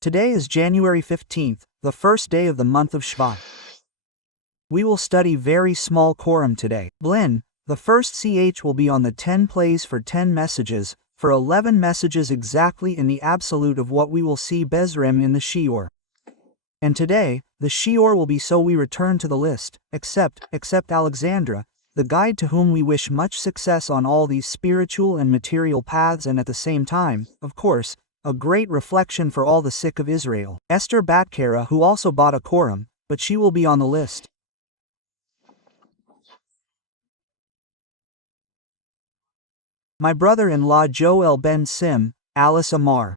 Today is January 15th, the first day of the month of Shvat. We will study very small quorum today. Blin, the first ch will be on the 10 plays for 10 messages, for 11 messages exactly in the absolute of what we will see Bezrim in the Shior. And today, the Shior will be so we return to the list, except Alexandra, the guide to whom we wish much success on all these spiritual and material paths, and at the same time, of course, a great reflection for all the sick of Israel. Esther Batkara, who also bought a quorum, but she will be on the list. My brother-in-law Joel Ben Sim, Alice Amar.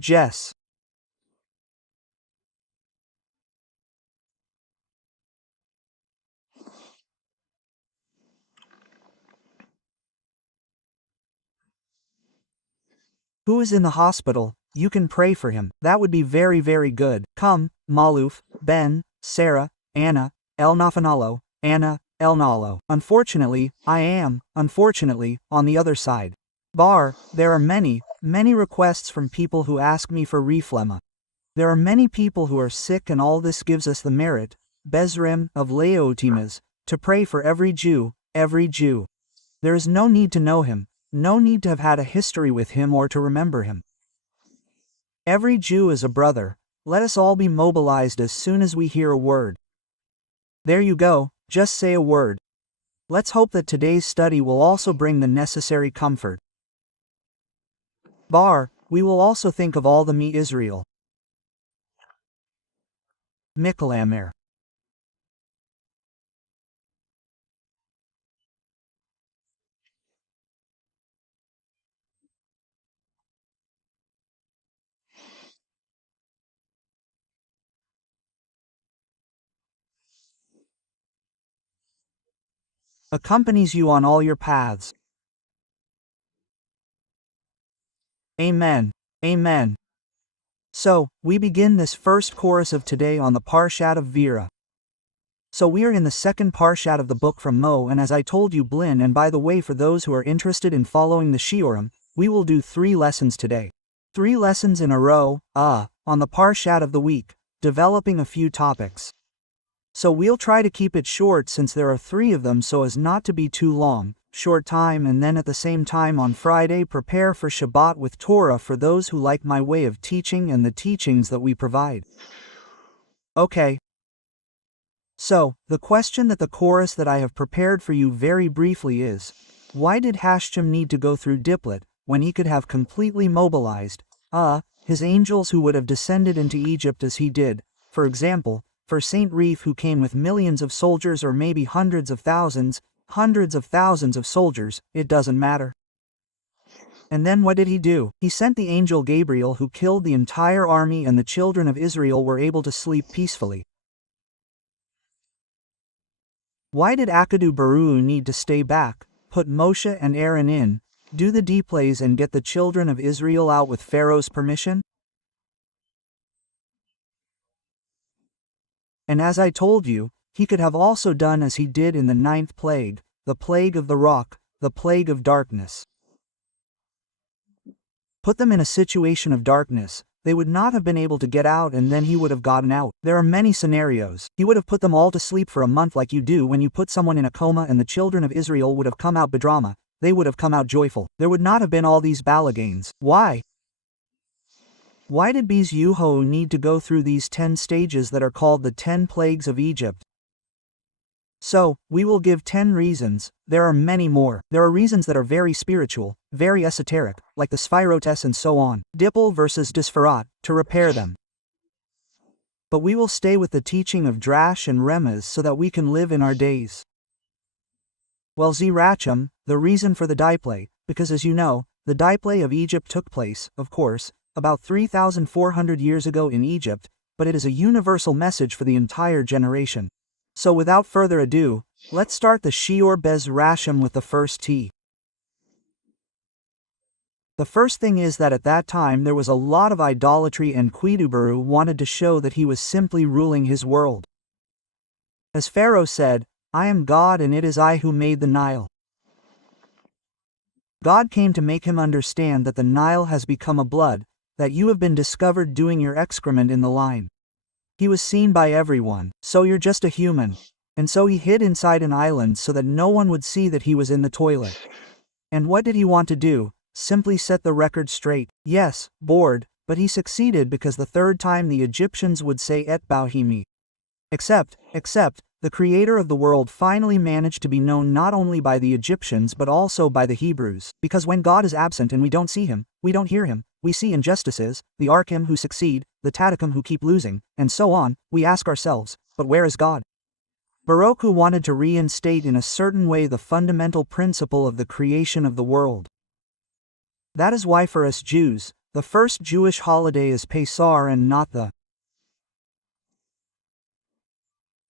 Jess. Who is in the hospital? You can pray for him. That would be very, very good. Come, Maluf, Ben, Sarah, Anna, El Nafanalo, Anna, El Nalo. Unfortunately, I am, on the other side. Bar, there are many requests from people who ask me for reflema. There are many people who are sick, and all this gives us the merit, Bezrim, of Laotimas, to pray for every Jew. There is no need to know him, no need to have had a history with him or to remember him. Every Jew is a brother. Let us all be mobilized as soon as we hear a word. There you go, just say a word. Let's hope that today's study will also bring the necessary comfort. Bar, we will also think of all the Mi Israel. Mikalamer. Accompanies you on all your paths. Amen. Amen. So, we begin this first chorus of today on the Parshat of Vaéra. So we are in the second Parshat of the book from Mo, and as I told you Blin, and by the way, for those who are interested in following the Shiorim, we will do 3 lessons today. 3 lessons in a row, on the Parshat of the week, developing a few topics. So we'll try to keep it short since there are 3 of them, so as not to be too long, short time, and then at the same time on Friday prepare for Shabbat with Torah for those who like my way of teaching and the teachings that we provide. Okay. So, the question that the chorus that I have prepared for you very briefly is, why did Hashem need to go through Diplet, when he could have completely mobilized, his angels who would have descended into Egypt as he did, for example, for Saint Reef, who came with millions of soldiers, or maybe hundreds of thousands of soldiers, it doesn't matter. And then what did he do? He sent the angel Gabriel, who killed the entire army, and the children of Israel were able to sleep peacefully. Why did Akadu Baru'u need to stay back, put Moshe and Aaron in, do the D-plays and get the children of Israel out with Pharaoh's permission? And as I told you, he could have also done as he did in the 9th plague, the plague of the rock, the plague of darkness. Put them in a situation of darkness, they would not have been able to get out, and then he would have gotten out. There are many scenarios. He would have put them all to sleep for a month like you do when you put someone in a coma, and the children of Israel would have come out bedrama. They would have come out joyful. There would not have been all these balagains. Why? Why did Bez Yuho need to go through these 10 stages that are called the 10 plagues of Egypt? So, we will give 10 reasons. There are many more. There are reasons that are very spiritual, very esoteric, like the Sphirotes and so on. Dipple versus Disferat, to repair them. But we will stay with the teaching of Drash and Remez so that we can live in our days. Well, Zerachim, the reason for the Diplay, because as you know, the Diplay of Egypt took place, of course, about 3,400 years ago in Egypt, but it is a universal message for the entire generation. So without further ado, let's start the Shior Bez Rashim with the first T. The first thing is that at that time there was a lot of idolatry, and Quidubaru wanted to show that he was simply ruling his world. As Pharaoh said, I am God and it is I who made the Nile. God came to make him understand that the Nile has become a blood, that you have been discovered doing your excrement in the line. He was seen by everyone, so you're just a human. And so he hid inside an island so that no one would see that he was in the toilet. And what did he want to do? Simply set the record straight. Yes, bored, but he succeeded because the third time the Egyptians would say Et Bauhimi. Except, the creator of the world finally managed to be known not only by the Egyptians but also by the Hebrews, because when God is absent and we don't see him, we don't hear him, we see injustices, the Arkim who succeed, the Tadikim who keep losing, and so on, we ask ourselves, but where is God? Baruch who wanted to reinstate in a certain way the fundamental principle of the creation of the world. That is why for us Jews, the first Jewish holiday is Pesach and not the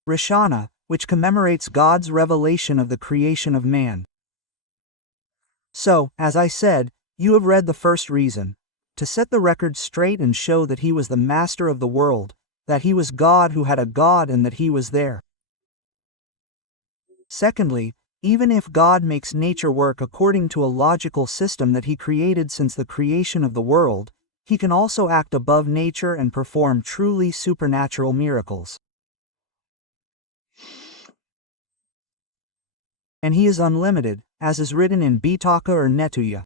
Rosh Hashanah, which commemorates God's revelation of the creation of man. So, as I said, you have read the first reason, to set the record straight and show that he was the master of the world, that he was God who had a God and that he was there. Secondly, even if God makes nature work according to a logical system that he created since the creation of the world, he can also act above nature and perform truly supernatural miracles. And he is unlimited, as is written in Bitaka or Netuya.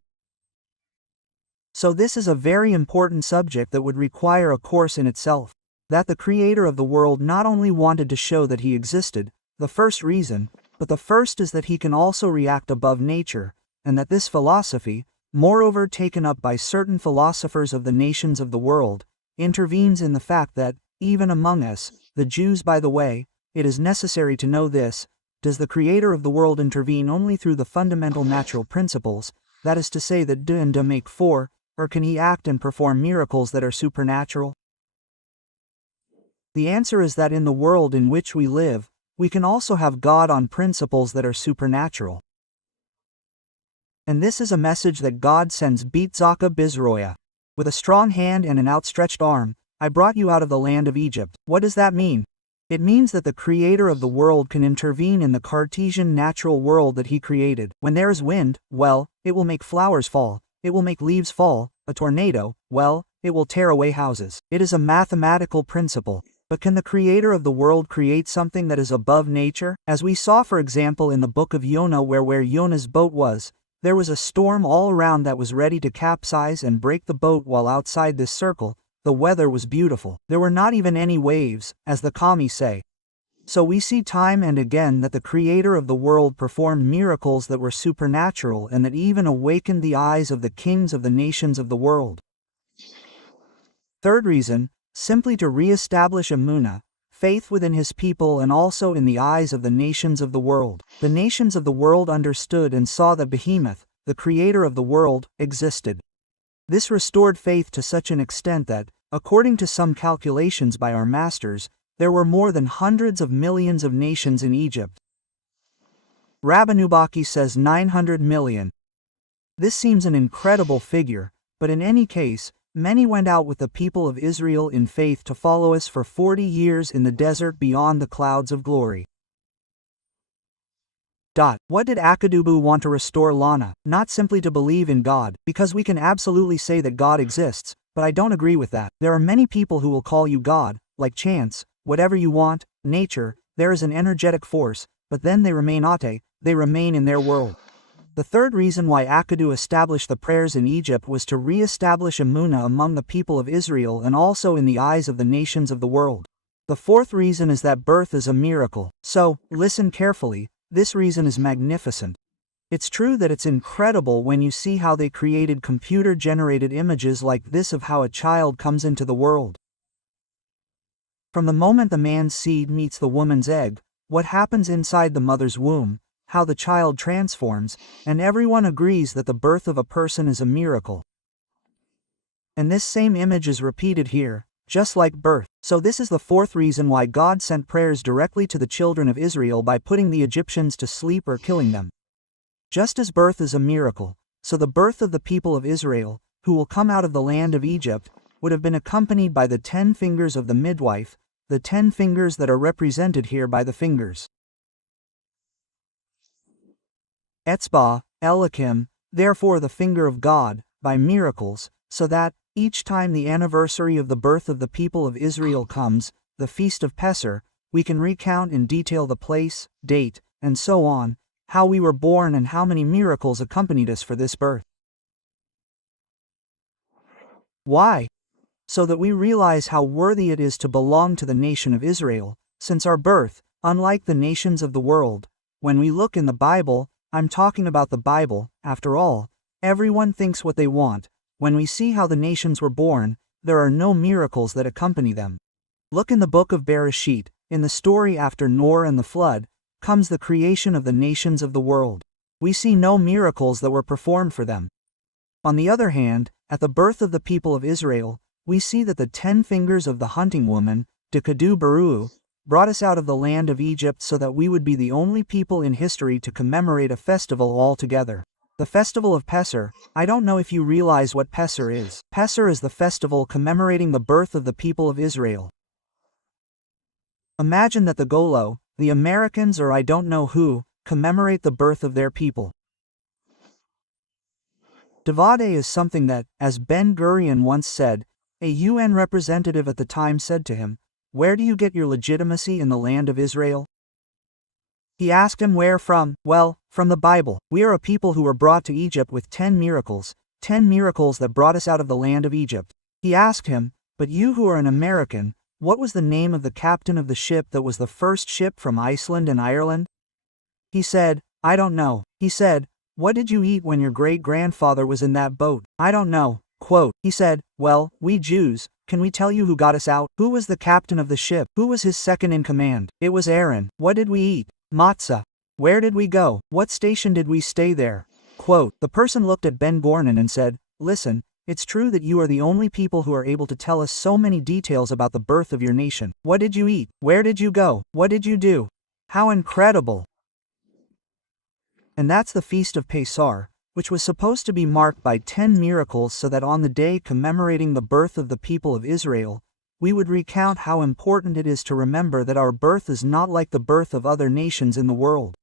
So this is a very important subject that would require a course in itself. That the creator of the world not only wanted to show that he existed, the first reason, but the first is that he can also react above nature, and that this philosophy, moreover taken up by certain philosophers of the nations of the world, intervenes in the fact that, even among us, the Jews by the way, it is necessary to know this, does the creator of the world intervene only through the fundamental natural principles, that is to say that D and D make four, or can he act and perform miracles that are supernatural? The answer is that in the world in which we live, we can also have God on principles that are supernatural. And this is a message that God sends Bitzaka Bizroya. With a strong hand and an outstretched arm, I brought you out of the land of Egypt. What does that mean? It means that the creator of the world can intervene in the Cartesian natural world that he created. When there is wind, well, it will make flowers fall, it will make leaves fall, a tornado, well, it will tear away houses. It is a mathematical principle. But can the creator of the world create something that is above nature? As we saw for example in the book of Yonah where Yonah's boat was, there was a storm all around that was ready to capsize and break the boat while outside this circle. The weather was beautiful. There were not even any waves, as the kami say. So we see time and again that the creator of the world performed miracles that were supernatural and that even awakened the eyes of the kings of the nations of the world. Third reason, simply to re-establish emunah, faith within his people and also in the eyes of the nations of the world. The nations of the world understood and saw that Behemoth, the creator of the world, existed. This restored faith to such an extent that, according to some calculations by our masters, there were more than hundreds of millions of nations in Egypt. Rabbanubaki says 900 million. This seems an incredible figure, but in any case, many went out with the people of Israel in faith to follow us for 40 years in the desert beyond the clouds of glory. What did Akadubu want to restore Lana? Not simply to believe in God, because we can absolutely say that God exists, but I don't agree with that. There are many people who will call you God, like chance, whatever you want, nature, there is an energetic force, but then they remain ate, they remain in their world. The third reason why Akadu established the prayers in Egypt was to re-establish emunah among the people of Israel and also in the eyes of the nations of the world. The fourth reason is that birth is a miracle. So, listen carefully, this reason is magnificent. It's true that it's incredible when you see how they created computer-generated images like this of how a child comes into the world. From the moment the man's seed meets the woman's egg, what happens inside the mother's womb, how the child transforms, and everyone agrees that the birth of a person is a miracle. And this same image is repeated here, just like birth. So this is the fourth reason why God sent prayers directly to the children of Israel by putting the Egyptians to sleep or killing them. Just as birth is a miracle, so the birth of the people of Israel, who will come out of the land of Egypt, would have been accompanied by the 10 fingers of the midwife, the 10 fingers that are represented here by the fingers. Etzbah, Elikim, therefore the finger of God, by miracles, so that, each time the anniversary of the birth of the people of Israel comes, the feast of Pesach, we can recount in detail the place, date, and so on, how we were born and how many miracles accompanied us for this birth. Why? So that we realize how worthy it is to belong to the nation of Israel, since our birth, unlike the nations of the world, when we look in the Bible, I'm talking about the Bible, after all, everyone thinks what they want. When we see how the nations were born, there are no miracles that accompany them. Look in the book of Bereshit, in the story after Noah and the flood, comes the creation of the nations of the world. We see no miracles that were performed for them. On the other hand, at the birth of the people of Israel, we see that the 10 fingers of the hunting woman, Dekadu Baru, brought us out of the land of Egypt so that we would be the only people in history to commemorate a festival all together. The festival of Pesach. I don't know if you realize what Pesach is. Pesach is the festival commemorating the birth of the people of Israel. Imagine that the Golo, the Americans or I don't know who, commemorate the birth of their people. Davade is something that, as Ben Gurion once said, a UN representative at the time said to him, "Where do you get your legitimacy in the land of Israel?" He asked him where from. Well, from the Bible. We are a people who were brought to Egypt with 10 miracles that brought us out of the land of Egypt. He asked him, "But you who are an American, what was the name of the captain of the ship that was the first ship from Iceland and Ireland?" He said, "I don't know." He said, "What did you eat when your great-grandfather was in that boat?" "I don't know." Quote, he said, "Well, we Jews, can we tell you who got us out? Who was the captain of the ship? Who was his second in command? It was Aaron. What did we eat? Matzah. Where did we go? What station did we stay there?" Quote, the person looked at Ben Gurion and said, "Listen, it's true that you are the only people who are able to tell us so many details about the birth of your nation. What did you eat? Where did you go? What did you do? How incredible!" And that's the Feast of Pesach, which was supposed to be marked by 10 miracles so that on the day commemorating the birth of the people of Israel, we would recount how important it is to remember that our birth is not like the birth of other nations in the world.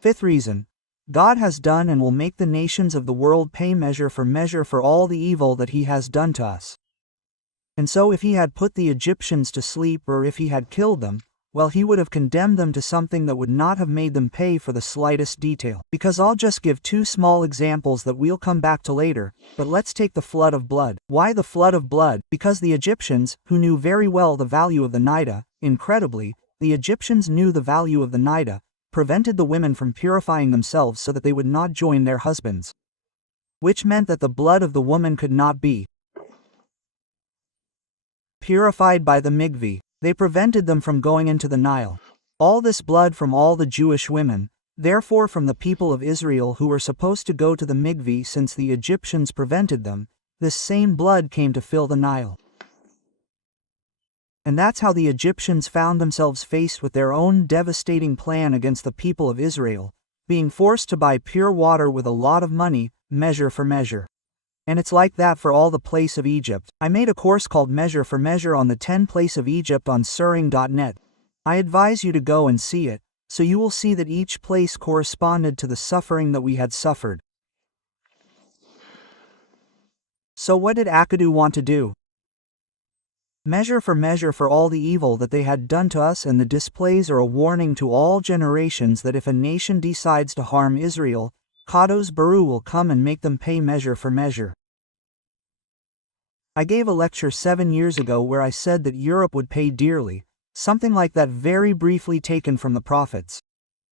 Fifth reason, God has done and will make the nations of the world pay measure for all the evil that he has done to us. And so if he had put the Egyptians to sleep or if he had killed them, well, he would have condemned them to something that would not have made them pay for the slightest detail. Because I'll just give 2 small examples that we'll come back to later, but let's take the flood of blood. Why the flood of blood? Because the Egyptians, who knew very well the value of the Nida, incredibly, the Egyptians knew the value of the Nida, prevented the women from purifying themselves so that they would not join their husbands. Which meant that the blood of the woman could not be purified by the mikveh. They prevented them from going into the Nile. All this blood from all the Jewish women, therefore from the people of Israel who were supposed to go to the mikveh since the Egyptians prevented them, this same blood came to fill the Nile. And that's how the Egyptians found themselves faced with their own devastating plan against the people of Israel, being forced to buy pure water with a lot of money, measure for measure. And it's like that for all the plaies of Egypt. I made a course called Measure for Measure on the 10 plaies of Egypt on suring.net. I advise you to go and see it, so you will see that each place corresponded to the suffering that we had suffered. So what did Akkadu want to do? Measure for all the evil that they had done to us, and the displays are a warning to all generations that if a nation decides to harm Israel, Kadosh Baru will come and make them pay measure for measure. I gave a lecture 7 years ago where I said that Europe would pay dearly, something like that, very briefly taken from the prophets.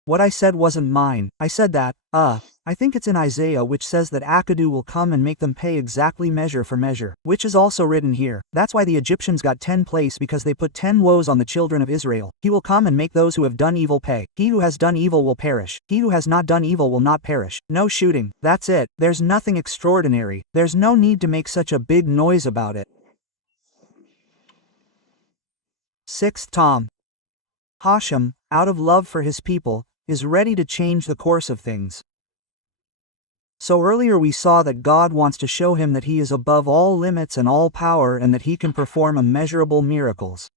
What I said wasn't mine. I said that, I think it's in Isaiah, which says that Akkadu will come and make them pay exactly measure for measure, which is also written here. That's why the Egyptians got 10 plaies, because they put 10 woes on the children of Israel. He will come and make those who have done evil pay. He who has done evil will perish. He who has not done evil will not perish. No shooting. That's it. There's nothing extraordinary. There's no need to make such a big noise about it. 6th Tom. Hashem, out of love for his people, is ready to change the course of things. So earlier we saw that God wants to show him that he is above all limits and all power, and that he can perform immeasurable miracles.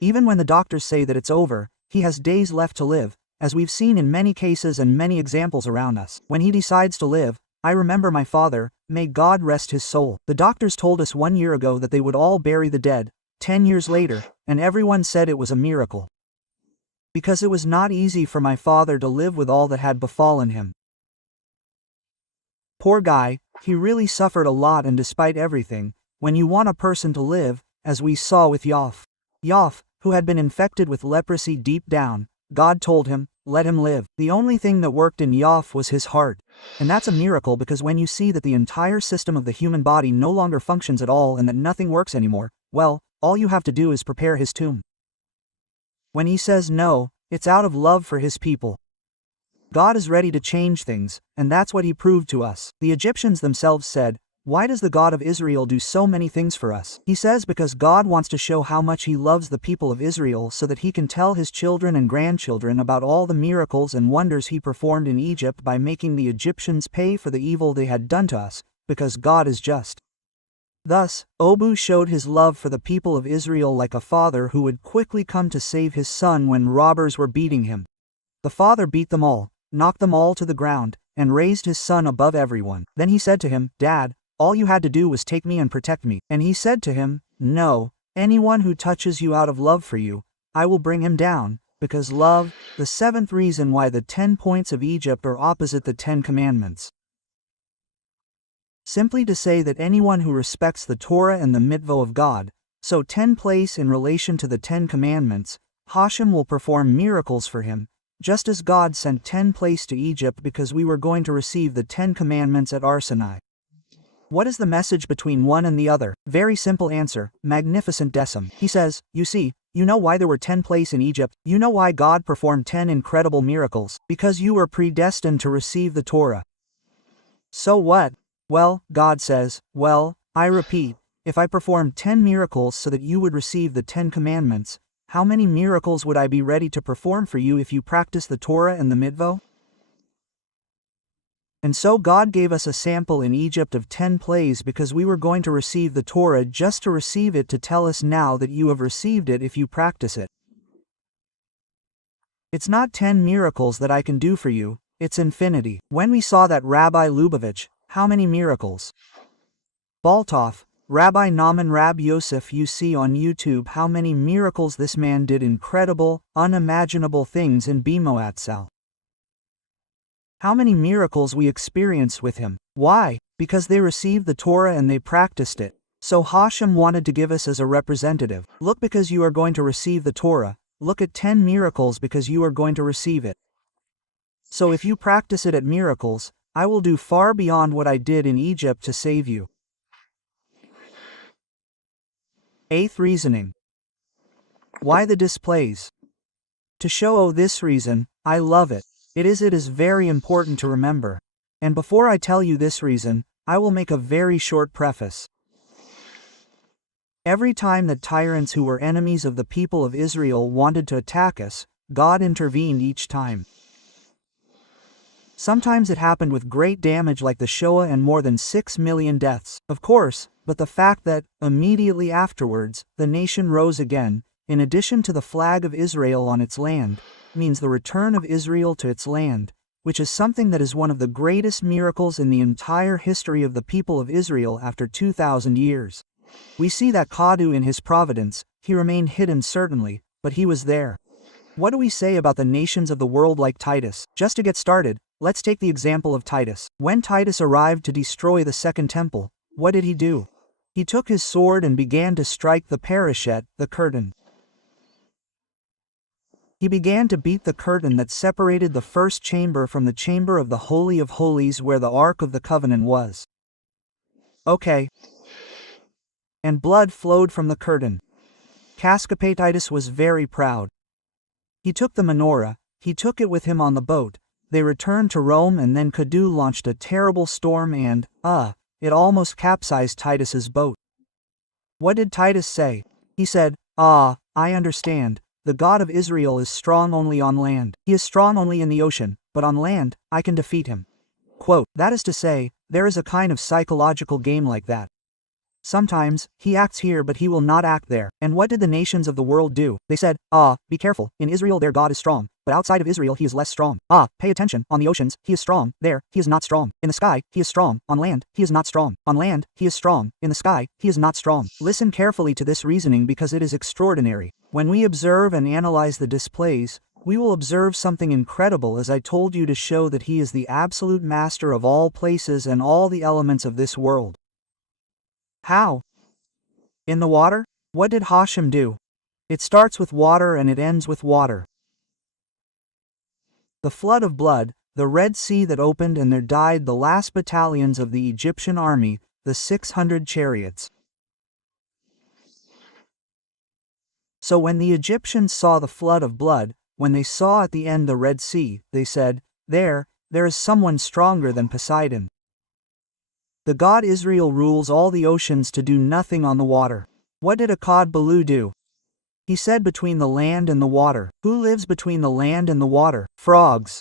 Even when the doctors say that it's over, he has days left to live, as we've seen in many cases and many examples around us. When he decides to live, I remember my father, may God rest his soul. The doctors told us 1 year ago that they would all bury the dead, 10 years later, and everyone said it was a miracle. Because it was not easy for my father to live with all that had befallen him. Poor guy, he really suffered a lot, and despite everything, when you want a person to live, as we saw with Yaf, who had been infected with leprosy deep down, God told him, let him live. The only thing that worked in Yaf was his heart. And that's a miracle, because when you see that the entire system of the human body no longer functions at all and that nothing works anymore, well, all you have to do is prepare his tomb. When he says no, it's out of love for his people. God is ready to change things, and that's what he proved to us. The Egyptians themselves said, why does the God of Israel do so many things for us? He says because God wants to show how much he loves the people of Israel so that he can tell his children and grandchildren about all the miracles and wonders he performed in Egypt by making the Egyptians pay for the evil they had done to us, because God is just. Thus, Obu showed his love for the people of Israel like a father who would quickly come to save his son when robbers were beating him. The father beat them all, knocked them all to the ground, and raised his son above everyone. Then he said to him, Dad, all you had to do was take me and protect me. And he said to him, no, anyone who touches you out of love for you, I will bring him down, because love, the seventh reason why the 10 points of Egypt are opposite the 10 commandments. Simply to say that anyone who respects the Torah and the mitzvot of God, so 10 plaies in relation to the 10 commandments, Hashem will perform miracles for him, just as God sent 10 plaies to Egypt because we were going to receive the 10 commandments at Sinai. What is the message between one and the other? Very simple answer, magnificent decim. He says, you see, you know why there were 10 plaies in Egypt, you know why God performed 10 incredible miracles, because you were predestined to receive the Torah. So what? Well, God says, well, I repeat, if I performed 10 miracles so that you would receive the 10 commandments, how many miracles would I be ready to perform for you if you practice the Torah and the mitzvot? And so God gave us a sample in Egypt of 10 plaies because we were going to receive the Torah just to receive it, to tell us now that you have received it if you practice it. It's not 10 miracles that I can do for you, it's infinity. When we saw that Rabbi Lubavitch, how many miracles? Baltov, Rabbi Naaman Rab Yosef, you see on YouTube how many miracles this man did, incredible, unimaginable things in Bimoatzal. How many miracles we experienced with him. Why? Because they received the Torah and they practiced it. So Hashem wanted to give us as a representative. Look, because you are going to receive the Torah, look at 10 miracles because you are going to receive it. So if you practice it at miracles, I will do far beyond what I did in Egypt to save you. Eighth reasoning. Why the displays? To show this reason, I love it. It is very important to remember. And before I tell you this reason, I will make a very short preface. Every time that tyrants who were enemies of the people of Israel wanted to attack us, God intervened each time. Sometimes it happened with great damage like the Shoah and more than 6 million deaths, of course, but the fact that, immediately afterwards, the nation rose again, in addition to the flag of Israel on its land, means the return of Israel to its land, which is something that is one of the greatest miracles in the entire history of the people of Israel after 2,000 years. We see that Kadu in his providence, he remained hidden certainly, but he was there. What do we say about the nations of the world like Titus? Just to get started, let's take the example of Titus. When Titus arrived to destroy the Second Temple, what did he do? He took his sword and began to strike the parashet, the curtain. He began to beat the curtain that separated the first chamber from the chamber of the Holy of Holies where the Ark of the Covenant was. Okay. And blood flowed from the curtain. Titus was very proud. He took the menorah, he took it with him on the boat, they returned to Rome, and then Kadu launched a terrible storm and, it almost capsized Titus's boat. What did Titus say? He said, I understand. The God of Israel is strong only on land. He is strong only in the ocean, but on land, I can defeat him. Quote, that is to say, there is a kind of psychological game like that. Sometimes, he acts here but he will not act there. And what did the nations of the world do? They said, be careful, in Israel their God is strong, but but outside of Israel he is less strong. Pay attention, on the oceans, he is strong, there, he is not strong. In the sky, he is strong, on land, he is not strong. On land, he is strong, in the sky, he is not strong. Listen carefully to this reasoning because it is extraordinary. When we observe and analyze the displays, we will observe something incredible, as I told you, to show that he is the absolute master of all places and all the elements of this world. How? In the water? What did Hashem do? It starts with water and it ends with water. The flood of blood, the Red Sea that opened, and there died the last battalions of the Egyptian army, the 600 chariots. So when the Egyptians saw the flood of blood, when they saw at the end the Red Sea, they said, there is someone stronger than Poseidon. The God Israel rules all the oceans to do nothing on the water. What did Akkad Balu do? He said, between the land and the water. Who lives between the land and the water? Frogs.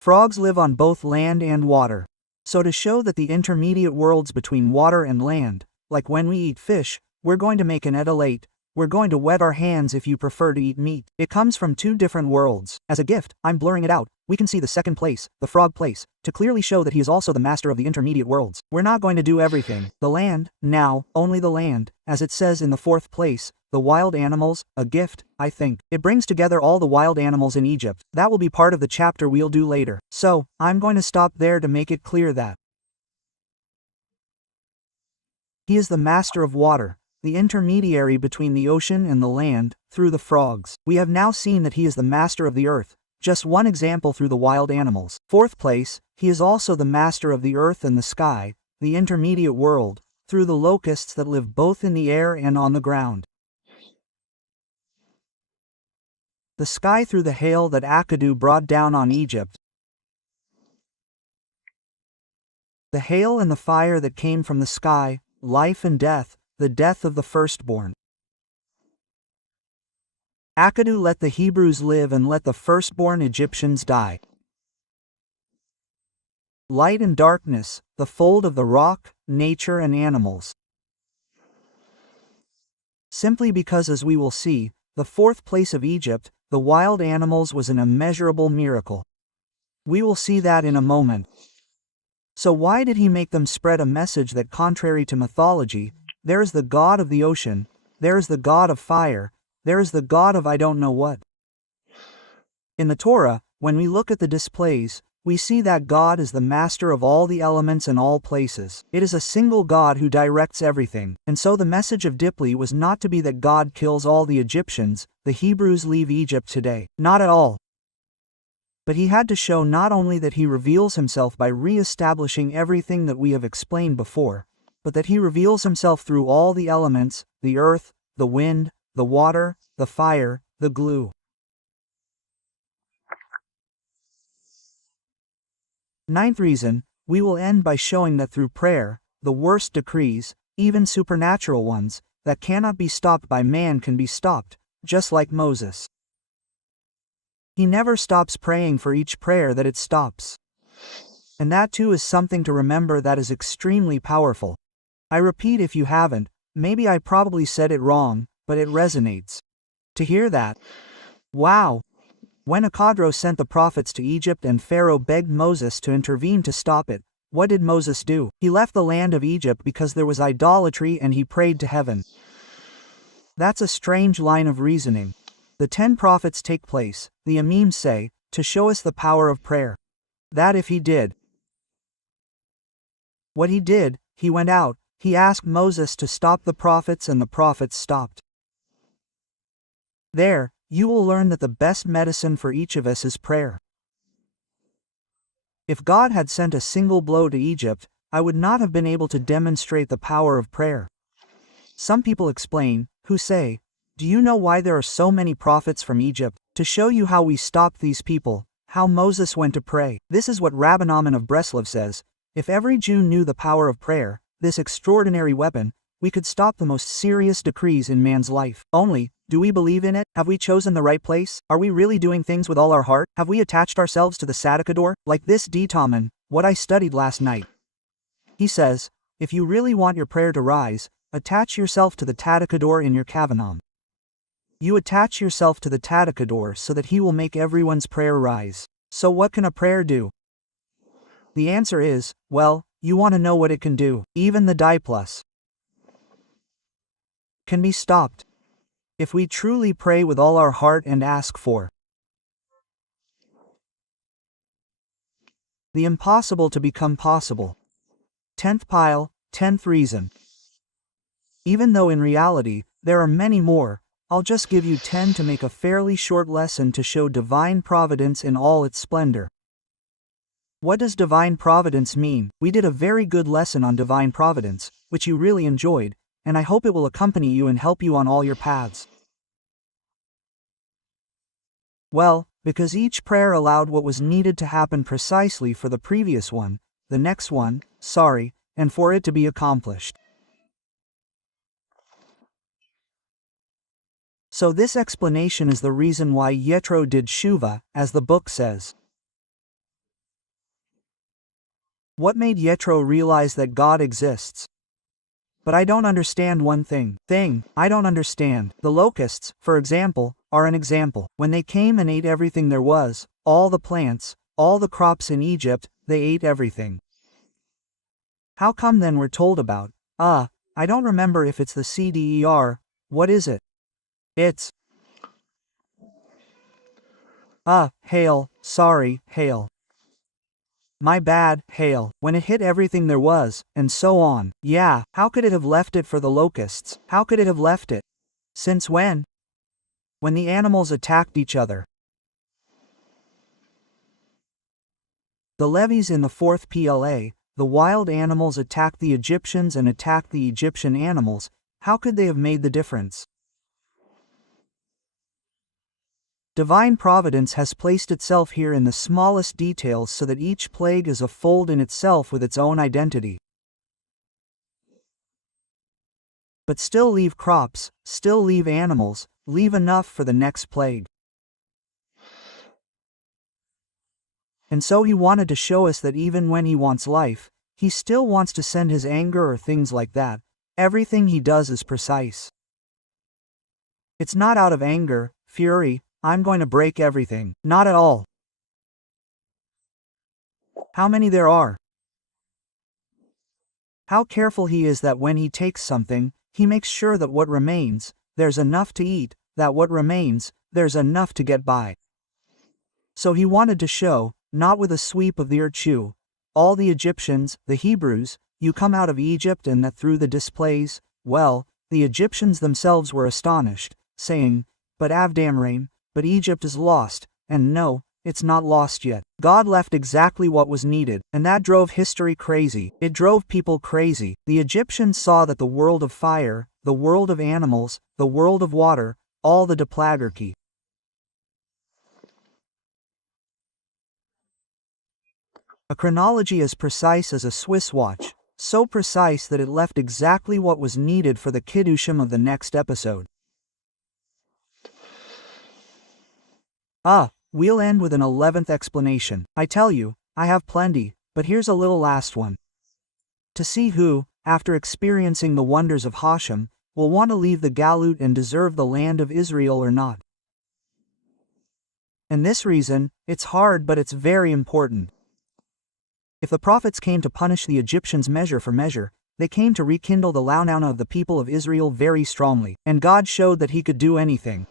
Frogs live on both land and water. So to show that the intermediate worlds between water and land, like when we eat fish, we're going to make an edulate, we're going to wet our hands if you prefer to eat meat. It comes from two different worlds. As a gift, I'm blurring it out. We can see the second place, the frog place, to clearly show that he is also the master of the intermediate worlds. We're not going to do everything. The land, now, only the land, as it says in the fourth place, the wild animals, a gift, I think. It brings together all the wild animals in Egypt. That will be part of the chapter we'll do later. So, I'm going to stop there to make it clear that he is the master of water, the intermediary between the ocean and the land, through the frogs. We have now seen that he is the master of the earth. Just one example through the wild animals. Fourth place, he is also the master of the earth and the sky, the intermediate world, through the locusts that live both in the air and on the ground. The sky through the hail that Akkadu brought down on Egypt. The hail and the fire that came from the sky, life and death, the death of the firstborn. Akkadu let the Hebrews live and let the firstborn Egyptians die. Light and darkness, the fold of the rock, nature and animals. Simply because, as we will see, the fourth place of Egypt, the wild animals, was an immeasurable miracle. We will see that in a moment. So why did he make them spread a message that, contrary to mythology, there is the God of the ocean, there is the God of fire, there is the God of I don't know what? In the Torah, when we look at the displays, we see that God is the master of all the elements and all places. It is a single God who directs everything. And so the message of Dipli was not to be that God kills all the Egyptians, the Hebrews leave Egypt today. Not at all. But he had to show not only that he reveals himself by re-establishing everything that we have explained before, but that he reveals himself through all the elements, the earth, the wind, the water, the fire, the glue. Ninth reason, we will end by showing that through prayer, the worst decrees, even supernatural ones, that cannot be stopped by man can be stopped, just like Moses. He never stops praying for each prayer that it stops. And that too is something to remember that is extremely powerful. I repeat, if you haven't, maybe I probably said it wrong, but it resonates. To hear that, wow! When Akkad sent the prophets to Egypt and Pharaoh begged Moses to intervene to stop it, what did Moses do? He left the land of Egypt because there was idolatry and he prayed to heaven. That's a strange line of reasoning. The 10 prophets take place, the Imams say, to show us the power of prayer. That if he did what he did, he went out, he asked Moses to stop the prophets and the prophets stopped. There, you will learn that the best medicine for each of us is prayer. If God had sent a single blow to Egypt, I would not have been able to demonstrate the power of prayer. Some people explain, who say, do you know why there are so many prophets from Egypt? To show you how we stopped these people, how Moses went to pray. This is what Rabbi Naaman of Breslov says, if every Jew knew the power of prayer, this extraordinary weapon, we could stop the most serious decrees in man's life. Only, do we believe in it? Have we chosen the right place? Are we really doing things with all our heart? Have we attached ourselves to the Sadakador? Like this Taman, what I studied last night. He says, if you really want your prayer to rise, attach yourself to the Tadakador in your Kavanam. You attach yourself to the Tadakador so that he will make everyone's prayer rise. So what can a prayer do? The answer is, well, you want to know what it can do. Even the die plus can be stopped if we truly pray with all our heart and ask for the impossible to become possible. 10th pile, 10th reason. Even though in reality, there are many more, I'll just give you 10 to make a fairly short lesson to show divine providence in all its splendor. What does divine providence mean? We did a very good lesson on divine providence, which you really enjoyed, and I hope it will accompany you and help you on all your paths. Well, because each prayer allowed what was needed to happen precisely for the previous one, the next one, and for it to be accomplished. So this explanation is the reason why Yetro did Shuva, as the book says. What made Yetro realize that God exists? But I don't understand one thing. I don't understand. The locusts, for example, are an example. When they came and ate everything there was, all the plants, all the crops in Egypt, they ate everything. How come then we're told about, I don't remember if it's the CDER, what is it? It's hail, hail. My bad, hail, when it hit everything there was, and so on. Yeah, how could it have left it for the locusts? How could it have left it? Since when? When the animals attacked each other. The levies in the 4th PLA, the wild animals attacked the Egyptians and attacked the Egyptian animals. How could they have made the difference? Divine providence has placed itself here in the smallest details so that each plague is a fold in itself with its own identity. But still leave crops, still leave animals, leave enough for the next plague. And so he wanted to show us that even when he wants life, he still wants to send his anger or things like that. Everything he does is precise. It's not out of anger, fury, I'm going to break everything. Not at all. How many there are? How careful he is that when he takes something, he makes sure that what remains, there's enough to eat, that what remains, there's enough to get by. So he wanted to show, not with a sweep of the Urchu, all the Egyptians, the Hebrews, you come out of Egypt and that through the displays, well, the Egyptians themselves were astonished, saying, but Avdamraim, but Egypt is lost, and no, it's not lost yet. God left exactly what was needed, and that drove history crazy. It drove people crazy. The Egyptians saw that the world of fire, the world of animals, the world of water, all the Deplagarchy. A chronology as precise as a Swiss watch, so precise that it left exactly what was needed for the Kiddushim of the next episode. We'll end with an 11th explanation. I tell you, I have plenty, but here's a little last one. To see who, after experiencing the wonders of Hashem, will want to leave the Galut and deserve the land of Israel or not. And this reason, it's hard but it's very important. If the prophets came to punish the Egyptians measure for measure, they came to rekindle the launana of the people of Israel very strongly, and God showed that he could do anything.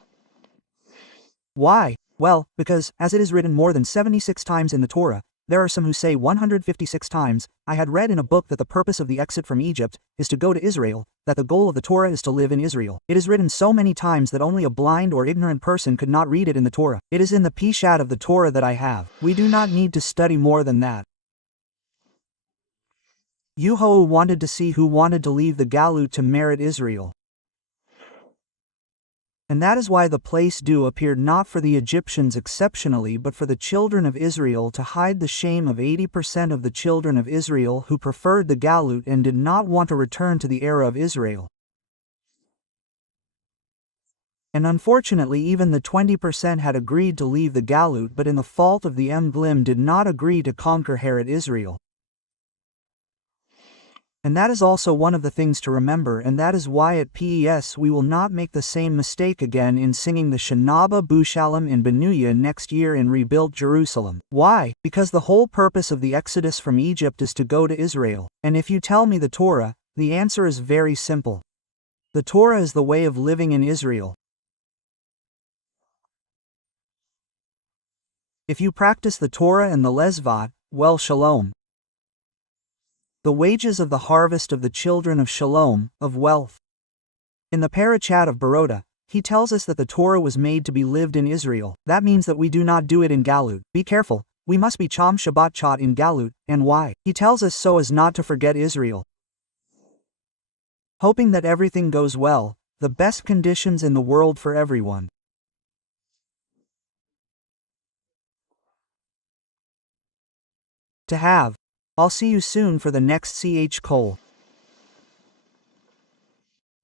Why? Well, because, as it is written more than 76 times in the Torah, there are some who say 156 times. I had read in a book that the purpose of the exit from Egypt is to go to Israel, that the goal of the Torah is to live in Israel. It is written so many times that only a blind or ignorant person could not read it in the Torah. It is in the Peshat of the Torah that I have. We do not need to study more than that. Yehoah wanted to see who wanted to leave the Galut to merit Israel. And that is why the plaies appeared not for the Egyptians exceptionally but for the children of Israel to hide the shame of 80% of the children of Israel who preferred the Galut and did not want to return to the era of Israel. And unfortunately even the 20% had agreed to leave the Galut but in the fault of the Emglim did not agree to conquer Herod Israel. And that is also one of the things to remember, and that is why at PES we will not make the same mistake again in singing the Shanaba Bushalom in Benuya next year in rebuilt Jerusalem. Why? Because the whole purpose of the Exodus from Egypt is to go to Israel. And if you tell me the Torah, the answer is very simple. The Torah is the way of living in Israel. If you practice the Torah and the Lesvot, well, shalom. The wages of the harvest of the children of shalom, of wealth. In the Parashat of Baroda, he tells us that the Torah was made to be lived in Israel. That means that we do not do it in Galut. Be careful, we must be Chom Shabbat Chat in Galut, and why? He tells us so as not to forget Israel. Hoping that everything goes well, the best conditions in the world for everyone. To have. I'll see you soon for the next CH Cole.